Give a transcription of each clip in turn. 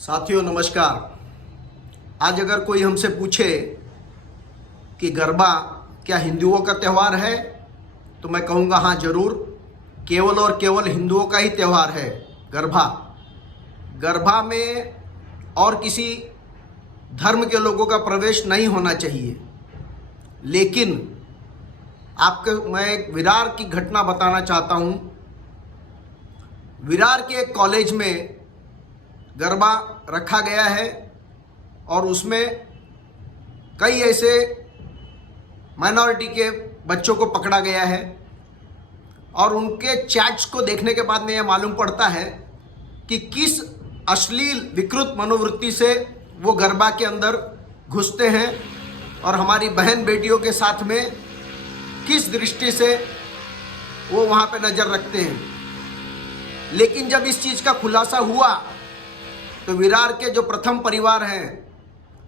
साथियों नमस्कार। आज अगर कोई हमसे पूछे कि गरबा क्या हिंदुओं का त्यौहार है तो मैं कहूँगा हाँ जरूर, केवल और केवल हिंदुओं का ही त्यौहार है गरबा। गरबा में और किसी धर्म के लोगों का प्रवेश नहीं होना चाहिए। लेकिन आपको मैं एक विरार की घटना बताना चाहता हूँ। विरार के एक कॉलेज में गरबा रखा गया है और उसमें कई ऐसे माइनॉरिटी के बच्चों को पकड़ा गया है और उनके चैट्स को देखने के बाद में यह मालूम पड़ता है कि किस अश्लील विकृत मनोवृत्ति से वो गरबा के अंदर घुसते हैं और हमारी बहन बेटियों के साथ में किस दृष्टि से वो वहाँ पे नज़र रखते हैं। लेकिन जब इस चीज़ का खुलासा हुआ तो विरार के जो प्रथम परिवार हैं,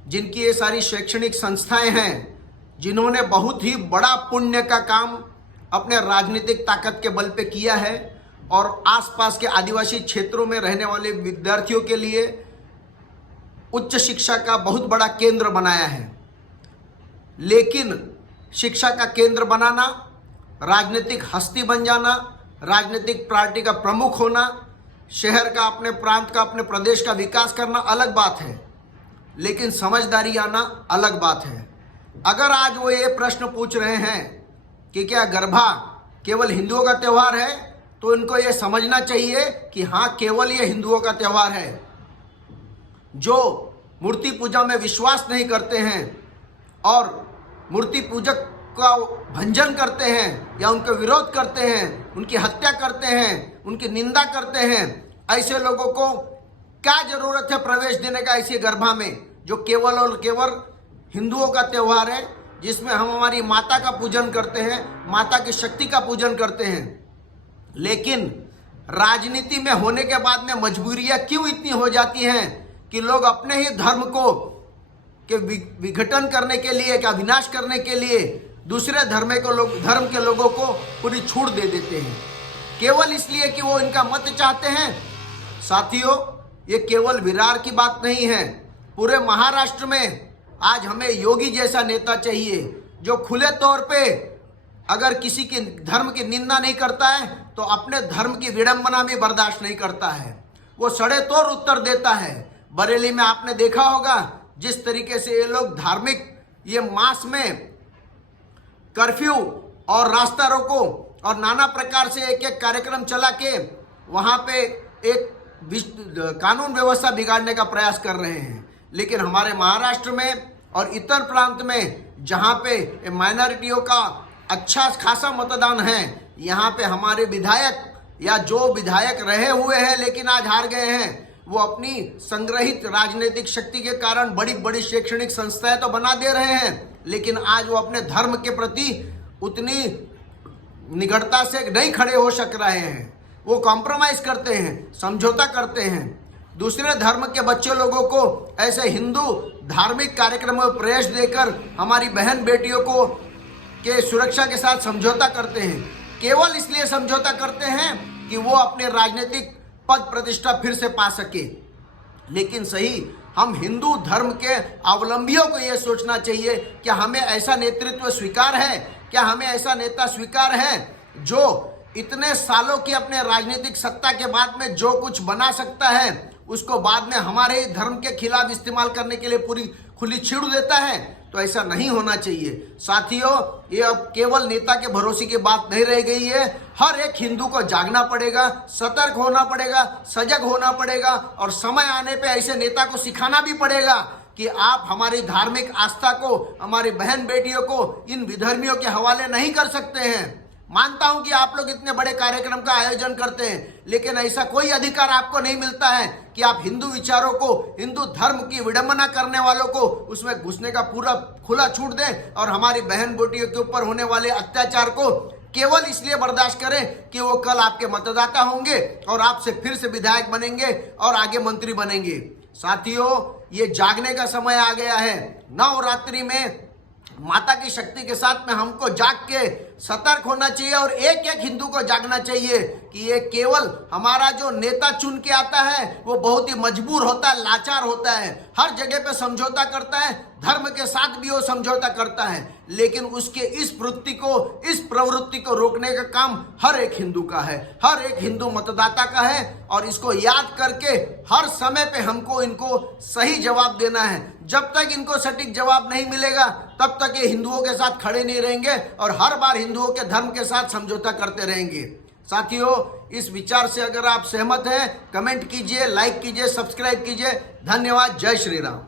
जिनकी ये सारी शैक्षणिक संस्थाएं हैं, जिन्होंने बहुत ही बड़ा पुण्य का काम अपने राजनीतिक ताकत के बल पे किया है और आसपास के आदिवासी क्षेत्रों में रहने वाले विद्यार्थियों के लिए उच्च शिक्षा का बहुत बड़ा केंद्र बनाया है। लेकिन शिक्षा का केंद्र बनाना, राजनीतिक हस्ती बन जाना, राजनीतिक पार्टी का प्रमुख होना, शहर का, अपने प्रांत का, अपने प्रदेश का विकास करना अलग बात है, लेकिन समझदारी आना अलग बात है। अगर आज वो ये प्रश्न पूछ रहे हैं कि क्या गरबा केवल हिंदुओं का त्यौहार है, तो इनको ये समझना चाहिए कि हाँ, केवल ये हिंदुओं का त्यौहार है। जो मूर्ति पूजा में विश्वास नहीं करते हैं और मूर्ति पूजक का भंजन करते हैं या उनका विरोध करते हैं, उनकी हत्या करते हैं, उनकी निंदा करते हैं, ऐसे लोगों को क्या जरूरत है प्रवेश देने का ऐसे गरबा में, जो केवल और केवल हिंदुओं का त्यौहार है, जिसमें हम हमारी माता का पूजन करते हैं, माता की शक्ति का पूजन करते हैं। लेकिन राजनीति में होने के बाद में मजबूरियां क्यों इतनी हो जाती हैं कि लोग अपने ही धर्म को के विघटन करने के लिए, क्या विनाश करने के लिए दूसरे धर्म के लोगों को पूरी छूट दे देते हैं, केवल इसलिए कि वो इनका मत चाहते हैं। साथियों, ये केवल विरार की बात नहीं है, पूरे महाराष्ट्र में आज हमें योगी जैसा नेता चाहिए जो खुले तौर पे अगर किसी के धर्म की निंदा नहीं करता है तो अपने धर्म की विडंबना भी बर्दाश्त नहीं करता है, वो सड़े तौर उत्तर देता है। बरेली में आपने देखा होगा जिस तरीके से ये लोग धार्मिक ये मास में कर्फ्यू और रास्ता रोको और नाना प्रकार से एक एक कार्यक्रम चला के वहाँ पे एक कानून व्यवस्था बिगाड़ने का प्रयास कर रहे हैं। लेकिन हमारे महाराष्ट्र में और इतर प्रांत में जहाँ पे माइनॉरिटियों का अच्छा खासा मतदान है, यहाँ पे हमारे विधायक या जो विधायक रहे हुए हैं लेकिन आज हार गए हैं, वो अपनी संग्रहित राजनीतिक शक्ति के कारण बड़ी बड़ी शैक्षणिक संस्थाएं तो बना दे रहे हैं, लेकिन आज वो अपने धर्म के प्रति उतनी निकटता से नहीं खड़े हो सक रहे हैं। वो कॉम्प्रोमाइज करते हैं, समझौता करते हैं, दूसरे धर्म के बच्चे लोगों को ऐसे हिंदू धार्मिक कार्यक्रमों में प्रवेश देकर हमारी बहन बेटियों को के सुरक्षा के साथ समझौता करते हैं। केवल इसलिए समझौता करते हैं कि वो अपने राजनीतिक पद प्रतिष्ठा फिर से पा सके। लेकिन सही, हम हिंदू धर्म के अवलंबियों को यह सोचना चाहिए कि हमें ऐसा नेतृत्व स्वीकार है, क्या हमें ऐसा नेता स्वीकार है जो इतने सालों की अपने राजनीतिक सत्ता के बाद में जो कुछ बना सकता है उसको बाद में हमारे धर्म के खिलाफ इस्तेमाल करने के लिए पूरी खुली छूट देता है। तो ऐसा नहीं होना चाहिए। साथियों, ये अब केवल नेता के भरोसे की बात नहीं रह गई है। हर एक हिंदू को जागना पड़ेगा, सतर्क होना पड़ेगा, सजग होना पड़ेगा और समय आने पे ऐसे नेता को सिखाना भी पड़ेगा कि आप हमारी धार्मिक आस्था को, हमारी बहन बेटियों को इन विधर्मियों के हवाले नहीं कर सकते हैं। मानता हूं कि आप लोग इतने बड़े कार्यक्रम का आयोजन करते हैं, लेकिन ऐसा कोई अधिकार आपको नहीं मिलता है कि आप हिंदू विचारों को, हिंदू धर्म की विडंबना करने वालों को उसमें घुसने का पूरा खुला छूट दें और हमारी बहन बेटियों के ऊपर होने वाले अत्याचार को केवल इसलिए बर्दाश्त करें कि वो कल आपके मतदाता होंगे और आपसे फिर से विधायक बनेंगे और आगे मंत्री बनेंगे। साथियों, ये जागने का समय आ गया है। नवरात्रि में माता की शक्ति के साथ में हमको जाग के सतर्क होना चाहिए और एक एक हिंदू को जागना चाहिए कि ये केवल हमारा जो नेता चुन के आता है वो बहुत ही मजबूर होता है, लाचार होता है, हर जगह पे समझौता करता है, धर्म के साथ भी वो समझौता करता है, लेकिन उसके इस प्रवृत्ति को रोकने का काम हर एक हिंदू का है, हर एक हिंदू मतदाता का है। और इसको याद करके हर समय पे हमको इनको सही जवाब देना है। जब तक इनको सटीक जवाब नहीं मिलेगा तब तक ये हिंदुओं के साथ खड़े नहीं रहेंगे और हर बार हिंदुओं के धर्म के साथ समझौता करते रहेंगे। साथियों, इस विचार से अगर आप सहमत हैं, कमेंट कीजिए, लाइक कीजिए, सब्सक्राइब कीजिए। धन्यवाद। जय श्री राम।